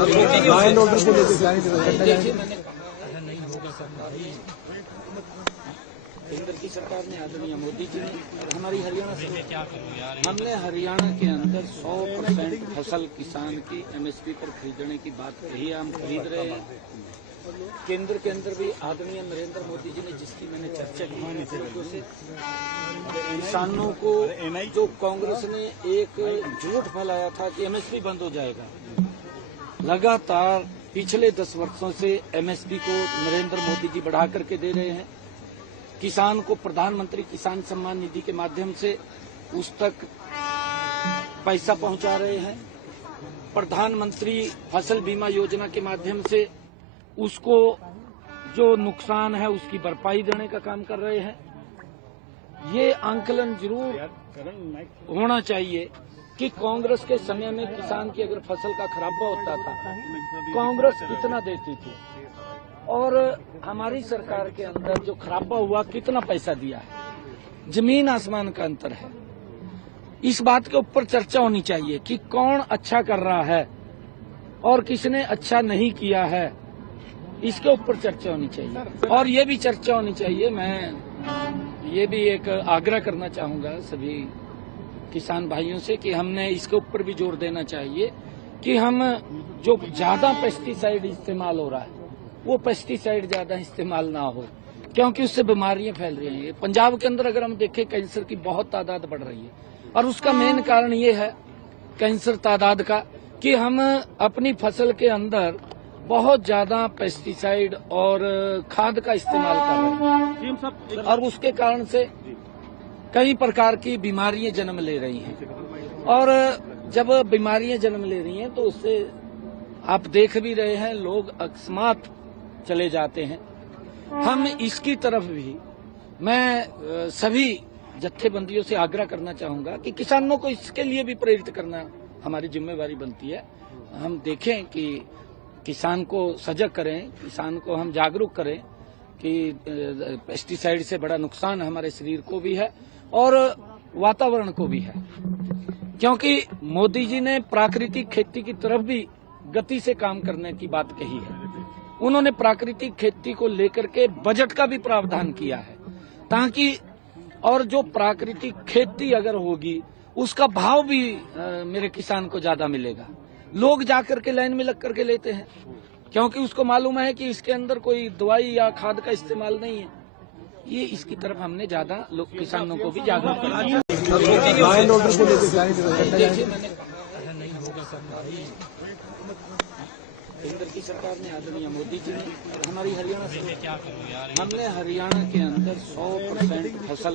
Law and order को लेकर केंद्र की सरकार ने आदरणीय मोदी जी ने और हमारी हरियाणा सरकार, हमने हरियाणा के अंदर 100% फसल किसान की एमएसपी पर खरीदने की बात कही है। हम खरीद रहे हैं। केंद्र के अंदर भी आदरणीय नरेंद्र मोदी जी ने जिसकी मैंने चर्चा की, किसानों को जो कांग्रेस ने एक झूठ फैलाया था कि एमएसपी बंद हो जाएगा, लगातार पिछले 10 वर्षों से एमएसपी को नरेंद्र मोदी जी बढ़ा करके दे रहे हैं। किसान को प्रधानमंत्री किसान सम्मान निधि के माध्यम से उस तक पैसा पहुंचा रहे हैं। प्रधानमंत्री फसल बीमा योजना के माध्यम से उसको जो नुकसान है उसकी भरपाई देने का काम कर रहे हैं। ये आंकलन जरूर होना चाहिए कि कांग्रेस के समय में किसान की अगर फसल का खराबा होता था, कांग्रेस कितना देती थी और हमारी सरकार के अंदर जो खराबा हुआ कितना पैसा दिया है। जमीन आसमान का अंतर है। इस बात के ऊपर चर्चा होनी चाहिए कि कौन अच्छा कर रहा है और किसने अच्छा नहीं किया है। इसके ऊपर चर्चा होनी चाहिए और ये भी चर्चा होनी चाहिए। मैं ये भी एक आग्रह करना चाहूंगा सभी किसान भाइयों से कि हमने इसके ऊपर भी जोर देना चाहिए कि हम जो ज्यादा पेस्टिसाइड इस्तेमाल हो रहा है वो पेस्टिसाइड ज्यादा इस्तेमाल ना हो, क्योंकि उससे बीमारियां फैल रही हैं। पंजाब के अंदर अगर हम देखें कैंसर की बहुत तादाद बढ़ रही है और उसका मेन कारण ये है कैंसर तादाद का कि हम अपनी फसल के अंदर बहुत ज्यादा पेस्टिसाइड और खाद का इस्तेमाल कर रहे हैं और उसके कारण से कई प्रकार की बीमारियां जन्म ले रही हैं। और जब बीमारियां जन्म ले रही हैं तो उससे आप देख भी रहे हैं लोग अकस्मात चले जाते हैं। हम इसकी तरफ भी मैं सभी जत्थेबंदियों से आग्रह करना चाहूंगा कि किसानों को इसके लिए भी प्रेरित करना हमारी जिम्मेवारी बनती है। हम देखें कि किसान को सजग करें, किसान को हम जागरूक करें कि पेस्टिसाइड से बड़ा नुकसान हमारे शरीर को भी है और वातावरण को भी है, क्योंकि मोदी जी ने प्राकृतिक खेती की तरफ भी गति से काम करने की बात कही है। उन्होंने प्राकृतिक खेती को लेकर के बजट का भी प्रावधान किया है ताकि और जो प्राकृतिक खेती अगर होगी उसका भाव भी मेरे किसान को ज्यादा मिलेगा। लोग जाकर के लाइन में लग करके लेते हैं क्योंकि उसको मालूम है कि इसके अंदर कोई दवाई या खाद का इस्तेमाल नहीं है। ये इसकी तरफ हमने ज्यादा लोग किसानों को भी जागरूक करना चाहिए। लॉ एंड ऑर्डर को लेकर केंद्र की सरकार ने आदरणीय मोदी जी ने और हमारी हरियाणा सरकार, हमने हरियाणा के अंदर 100% फसल